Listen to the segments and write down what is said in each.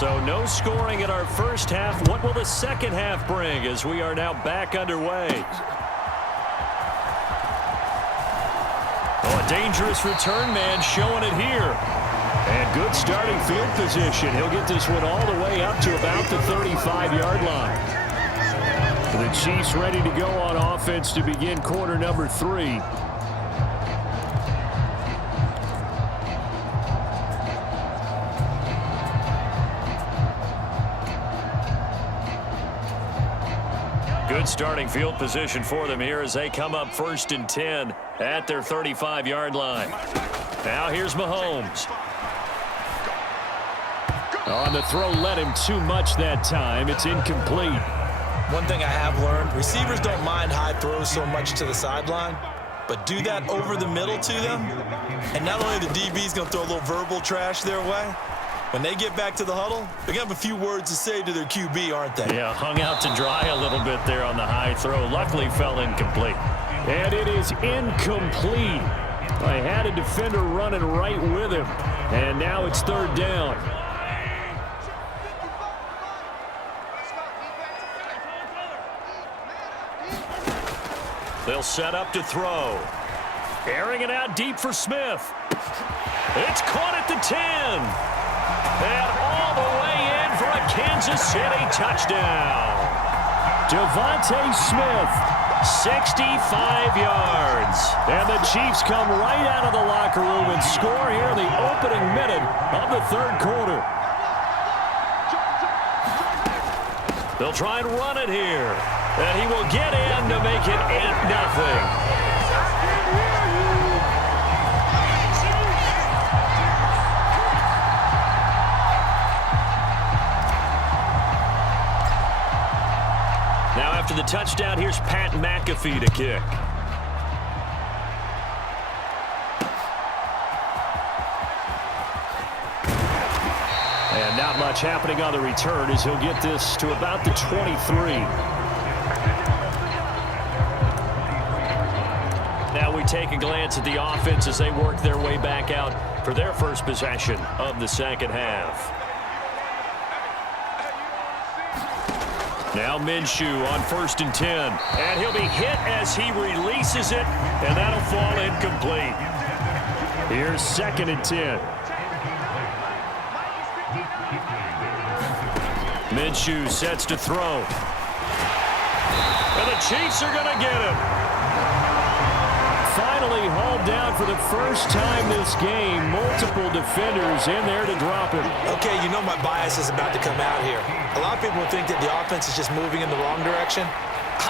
So no scoring in our first half. What will the second half bring as we are now back underway? Oh, a dangerous return man showing it here. And good starting field position. He'll get this one all the way up to about the 35-yard line. The Chiefs ready to go on offense to begin quarter number 3. Good starting field position for them here as they come up 1st and 10 at their 35-yard line. Now here's Mahomes. On the throw, let him too much that time. It's incomplete. One thing I have learned, receivers don't mind high throws so much to the sideline, but do that over the middle to them, and not only the DB's going to throw a little verbal trash their way, when they get back to the huddle, they're going to have a few words to say to their QB, aren't they? Yeah, hung out to dry a little bit there on the high throw. Luckily fell incomplete. And it is incomplete. I had a defender running right with him, and now it's 3rd down. They'll set up to throw. Airing it out deep for Smith. It's caught at the 10. And all the way in for a Kansas City touchdown. Devontae Smith, 65 yards. And the Chiefs come right out of the locker room and score here in the opening minute of the 3rd quarter. They'll try and run it here. And he will get in to make it 8-0. Now after the touchdown, here's Pat McAfee to kick. And not much happening on the return as he'll get this to about the 23. Now we take a glance at the offense as they work their way back out for their first possession of the second half. Now Minshew on 1st and 10. And he'll be hit as he releases it, and that'll fall incomplete. Here's 2nd and 10. Minshew sets to throw. And the Chiefs are going to get him. Finally hauled down for the first time this game. Multiple defenders in there to drop him. Okay, you know my bias is about to come out here. A lot of people think that the offense is just moving in the wrong direction.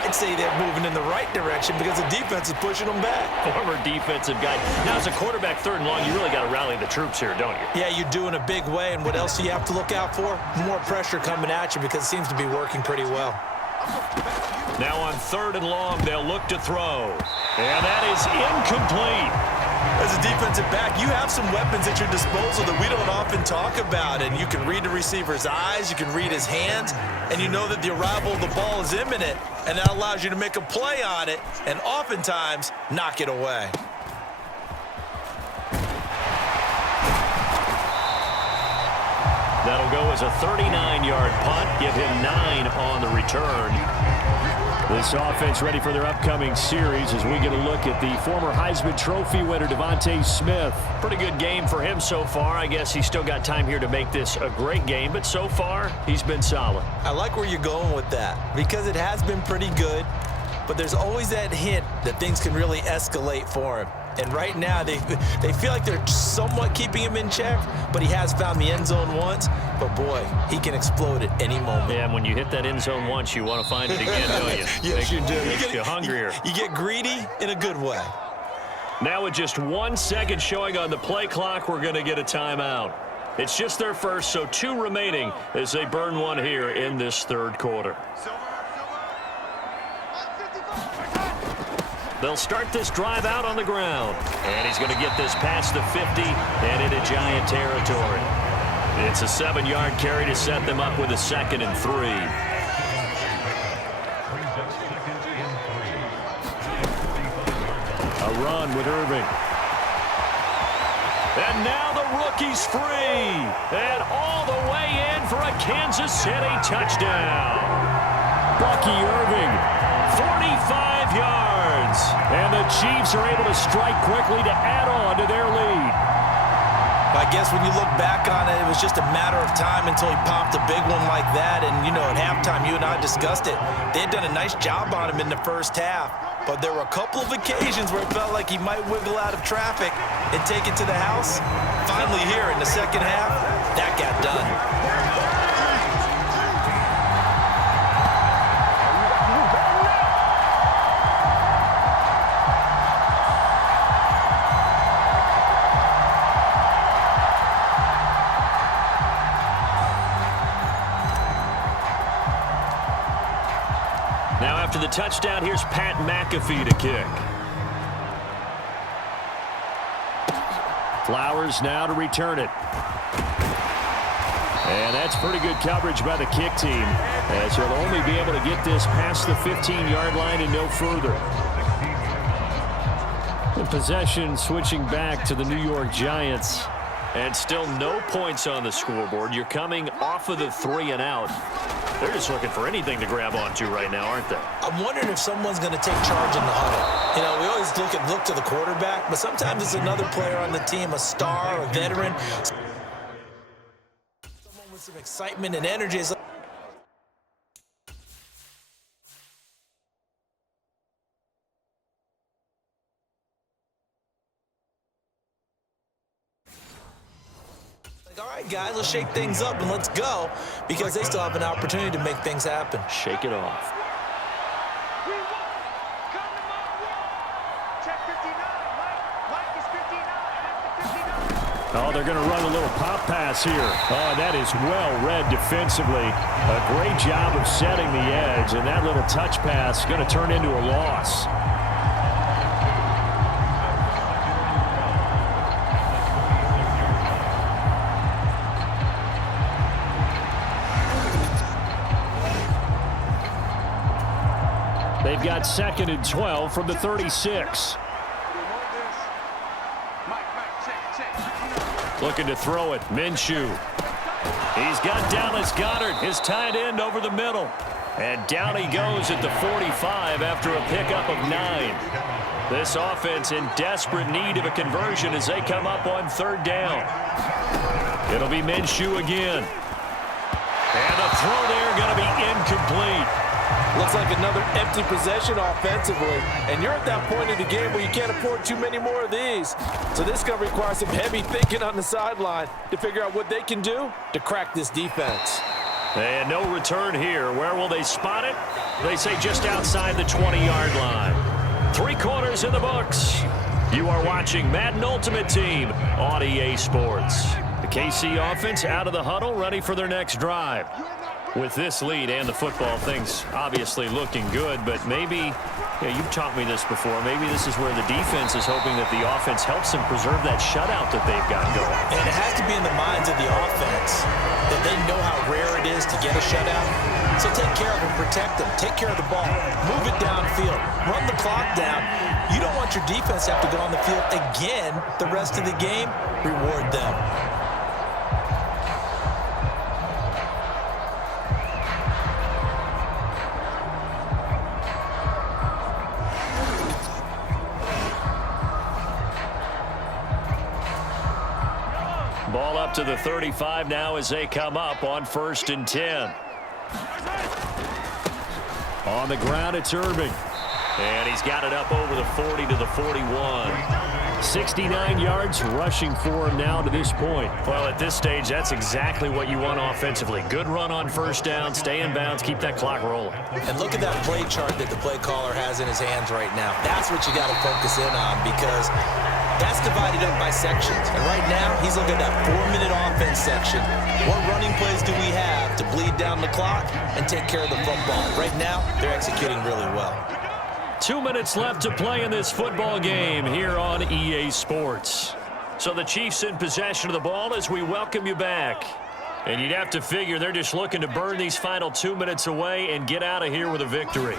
I'd say they're moving in the right direction because the defense is pushing them back. Former defensive guy. Now, as a quarterback, 3rd and long, you really got to rally the troops here, don't you? Yeah, you do in a big way. And what else do you have to look out for? More pressure coming at you because it seems to be working pretty well. Now on 3rd and long, they'll look to throw. And that is incomplete. As a defensive back, you have some weapons at your disposal that we don't often talk about. And you can read the receiver's eyes, you can read his hands, and you know that the arrival of the ball is imminent. And that allows you to make a play on it and oftentimes knock it away. That'll go as a 39-yard punt. Give him 9 on the return. This offense ready for their upcoming series as we get a look at the former Heisman Trophy winner, Devontae Smith. Pretty good game for him so far. I guess he's still got time here to make this a great game, but so far, he's been solid. I like where you're going with that because it has been pretty good, but there's always that hint that things can really escalate for him. And right now, they feel like they're somewhat keeping him in check, but he has found the end zone once. But, boy, he can explode at any moment. Yeah, and when you hit that end zone once, you want to find it again, don't you? Yes, you do. Makes you hungrier. You get greedy in a good way. Now with just 1 second showing on the play clock, we're going to get a timeout. It's just their first, so 2 remaining as they burn one here in this 3rd quarter. They'll start this drive out on the ground. And he's going to get this past the 50 and into Giant territory. It's a 7-yard carry to set them up with a 2nd and 3. A run with Irving. And now the rookie's free. And all the way in for a Kansas City touchdown. Bucky Irving, 45 yards. And the Chiefs are able to strike quickly to add on to their lead. I guess when you look back on it, it was just a matter of time until he popped a big one like that. And, you know, at halftime, you and I discussed it. They had done a nice job on him in the first half. But there were a couple of occasions where it felt like he might wiggle out of traffic and take it to the house. Finally here in the second half, that got done. Now after the touchdown, here's Pat McAfee to kick. Flowers now to return it. And that's pretty good coverage by the kick team, as he'll only be able to get this past the 15-yard line and no further. The possession switching back to the New York Giants. And still no points on the scoreboard. You're coming off of the 3 and out. They're just looking for anything to grab onto right now, aren't they? I'm wondering if someone's going to take charge in the huddle. You know, we always look to the quarterback, but sometimes it's another player on the team, a star, a veteran. Someone with some excitement and energy. All right, guys, let's shake things up and let's go, because they still have an opportunity to make things happen. Shake it off. Oh, they're going to run a little pop pass here. Oh, that is well read defensively. A great job of setting the edge, and that little touch pass is going to turn into a loss. They've got 2nd and 12 from the 36. Looking to throw it. Minshew. He's got Dallas Goedert, his tight end, over the middle. And down he goes at the 45 after a pickup of 9. This offense in desperate need of a conversion as they come up on 3rd down. It'll be Minshew again. And the throw there going to be incomplete. Looks like another empty possession offensively, and you're at that point in the game where you can't afford too many more of these. So this is going to require some heavy thinking on the sideline to figure out what they can do to crack this defense. And no return here. Where will they spot it? They say just outside the 20-yard line. 3 quarters in the books. You are watching Madden Ultimate Team on EA Sports. The KC offense out of the huddle, ready for their next drive. With this lead and the football, things obviously looking good, but maybe, you've taught me this before, maybe this is where the defense is hoping that the offense helps them preserve that shutout that they've got going. And it has to be in the minds of the offense that they know how rare it is to get a shutout. So take care of them, protect them, take care of the ball, move it downfield, run the clock down. You don't want your defense to have to go on the field again the rest of the game. Reward them. Ball up to the 35 now as they come up on 1st and 10. On the ground, it's Irving. And he's got it up over the 40 to the 41. 69 yards rushing for him now to this point. Well, at this stage, that's exactly what you want offensively. Good run on 1st down, stay in bounds, keep that clock rolling. And look at that play chart that the play caller has in his hands right now. That's what you got to focus in on, because that's divided up by sections. And right now, he's looking at that 4-minute offense section. What running plays do we have to bleed down the clock and take care of the football? Right now, they're executing really well. 2 minutes left to play in this football game here on EA Sports. So the Chiefs in possession of the ball as we welcome you back. And you'd have to figure they're just looking to burn these final 2 minutes away and get out of here with a victory.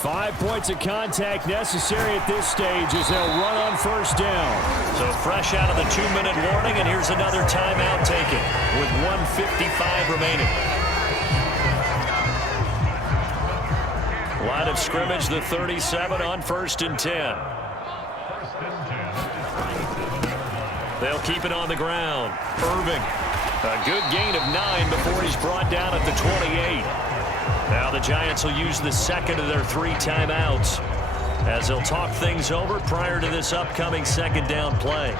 5 points of contact necessary at this stage as they'll run on first down. So fresh out of the 2-minute warning, and here's another timeout taken with 1:55 remaining. Line of scrimmage, the 37 on 1st and 10. They'll keep it on the ground. Irving, a good gain of 9 before he's brought down at the 28. Now the Giants will use the second of their 3 timeouts as they'll talk things over prior to this upcoming second down play.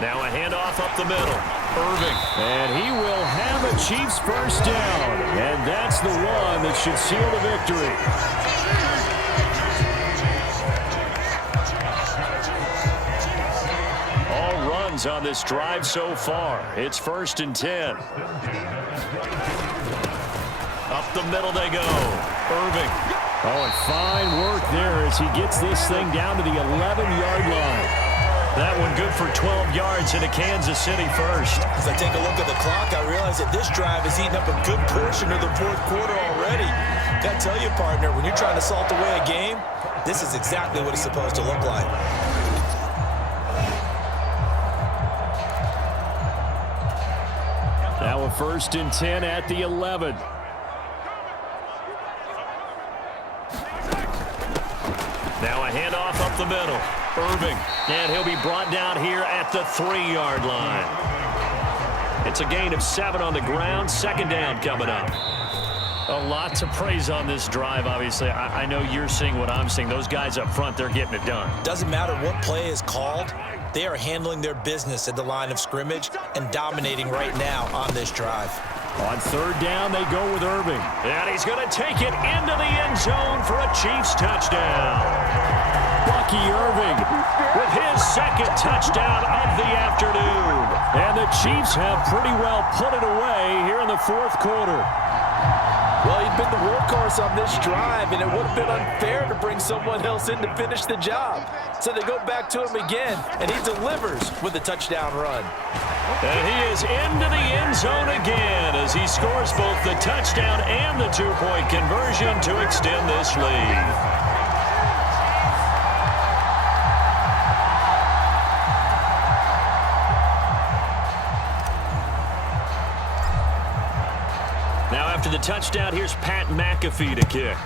Now a handoff up the middle. Irving. And he will have a Chiefs first down. And that's the one that should seal the victory. All runs on this drive so far. It's 1st and 10. Up the middle they go. Irving. Oh, and fine work there as he gets this thing down to the 11-yard line. That one good for 12 yards into Kansas City first. As I take a look at the clock, I realize that this drive has eaten up a good portion of the 4th quarter already. Got to tell you, partner, when you're trying to salt away a game, this is exactly what it's supposed to look like. Now a 1st and 10 at the 11. Now a handoff up the middle. Irving, and he'll be brought down here at the 3-yard line. It's a gain of 7 on the ground. 2nd down coming up. A lot to praise on this drive, obviously. I know you're seeing what I'm seeing. Those guys up front, they're getting it done. Doesn't matter what play is called. They are handling their business at the line of scrimmage and dominating right now on this drive. On 3rd down, they go with Irving. And he's going to take it into the end zone for a Chiefs touchdown. Bucky Irving with his 2nd touchdown of the afternoon. And the Chiefs have pretty well put it away here in the 4th quarter. Well, he'd been the workhorse on this drive, and it would have been unfair to bring someone else in to finish the job. So they go back to him again, and he delivers with a touchdown run. And he is into the end zone again as he scores both the touchdown and the 2-point conversion to extend this lead. Now after the touchdown, here's Pat McAfee to kick.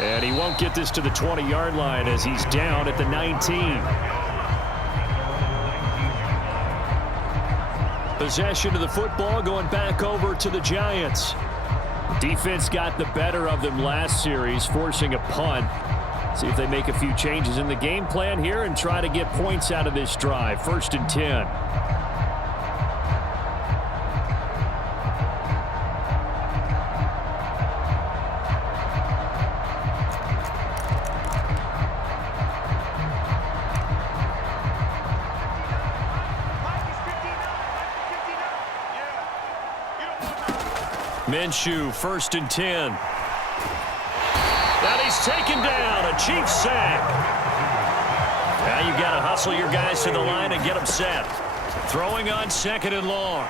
And he won't get this to the 20-yard line as he's down at the 19. Possession of the football going back over to the Giants. Defense got the better of them last series, forcing a punt. See if they make a few changes in the game plan here and try to get points out of this drive. 1st and 10. Minshew, 1st and 10. And he's taken down, a Chiefs sack. Now you've got to hustle your guys to the line and get them set. Throwing on 2nd and long.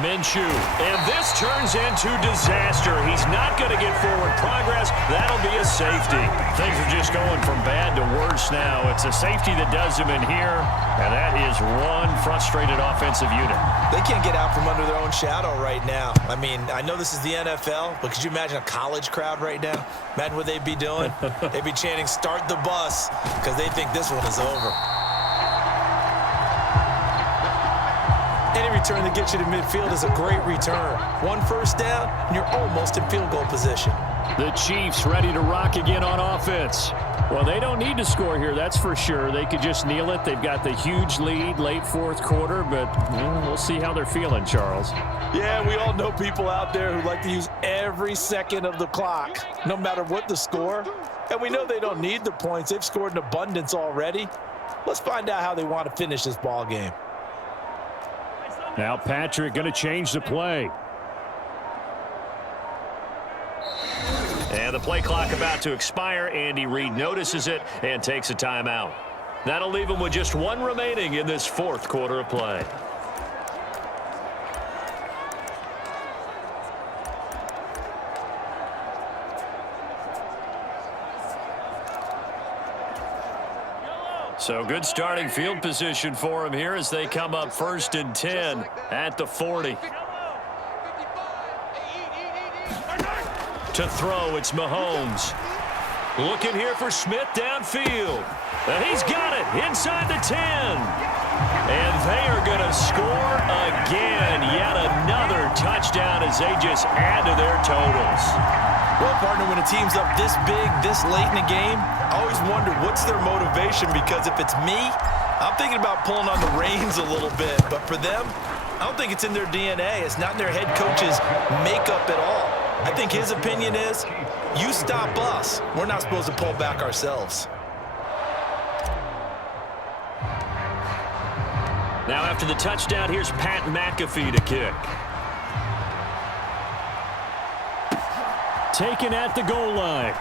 Minshew, and this turns into disaster. He's not going to get forward progress. That'll be a safety. Things are just going from bad to worse now. It's a safety that does him in here, and that is one frustrated offensive unit. They can't get out from under their own shadow right now. I mean, I know this is the NFL, but could you imagine a college crowd right now? Imagine what they'd be doing. They'd be chanting, "Start the bus," because they think this one is over. Any return that gets you to midfield is a great return. 1 first down, and you're almost in field goal position. The Chiefs ready to rock again on offense. Well, they don't need to score here, that's for sure. They could just kneel it. They've got the huge lead late 4th quarter, but we'll see how they're feeling, Charles. Yeah, we all know people out there who like to use every second of the clock, no matter what the score. And we know they don't need the points. They've scored in abundance already. Let's find out how they want to finish this ball game. Now Patrick going to change the play. And the play clock about to expire. Andy Reid notices it and takes a timeout. That'll leave him with just one remaining in this fourth quarter of play. So good starting field position for him here as they come up 1st and 10 at the 40. To throw, it's Mahomes. Looking here for Smith downfield. And he's got it inside the 10. And they are going to score again. Yet another touchdown as they just add to their totals. Well, partner, when a team's up this big, this late in the game, I always wonder what's their motivation, because if it's me, I'm thinking about pulling on the reins a little bit. But for them, I don't think it's in their DNA. It's not in their head coach's makeup at all. I think his opinion is, you stop us, we're not supposed to pull back ourselves. Now after the touchdown, here's Pat McAfee to kick. Taken at the goal line.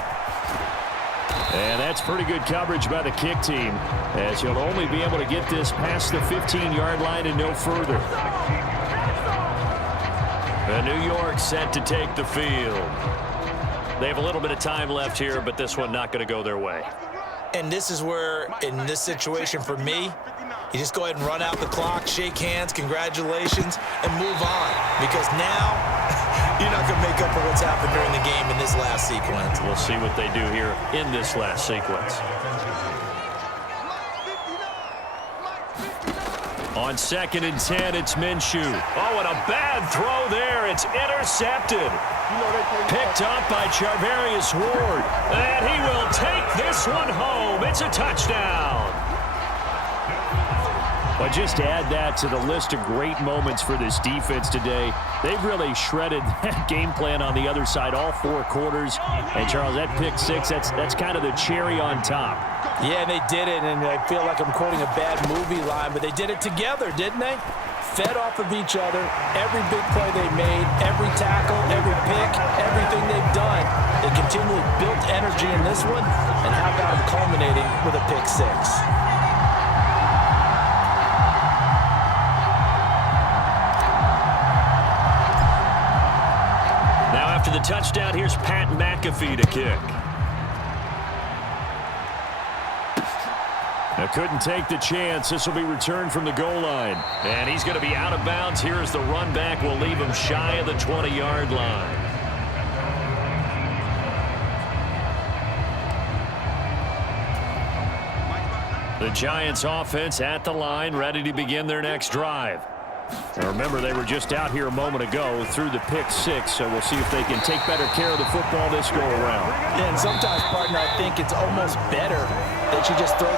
And that's pretty good coverage by the kick team, as he'll only be able to get this past the 15-yard line and no further. And New York set to take the field. They have a little bit of time left here, but this one not going to go their way. And this is where, in this situation for me, you just go ahead and run out the clock, shake hands, congratulations, and move on. Because now, you're not going to make up for what's happened during the game in this last sequence. We'll see what they do here in this last sequence. On 2nd and 10, it's Minshew. Oh, and a bad throw there. It's intercepted. Picked up by Charvarius Ward. And he will take this one home. It's a touchdown. But just add that to the list of great moments for this defense today. They've really shredded that game plan on the other side all 4 quarters. And, Charles, that pick 6, that's kind of the cherry on top. Yeah, they did it, and I feel like I'm quoting a bad movie line, but they did it together, didn't they? Fed off of each other, every big play they made, every tackle, every pick, everything they've done. They continually built energy in this one, and how about them culminating with a pick 6? Now after the touchdown, here's Pat McAfee to kick. Now couldn't take the chance. This will be returned from the goal line. And he's going to be out of bounds here as the run back will leave him shy of the 20-yard line. The Giants offense at the line, ready to begin their next drive. Now remember, they were just out here a moment ago through the pick 6, so we'll see if they can take better care of the football this go-around. Yeah, and sometimes, partner, I think it's almost better that you just throw the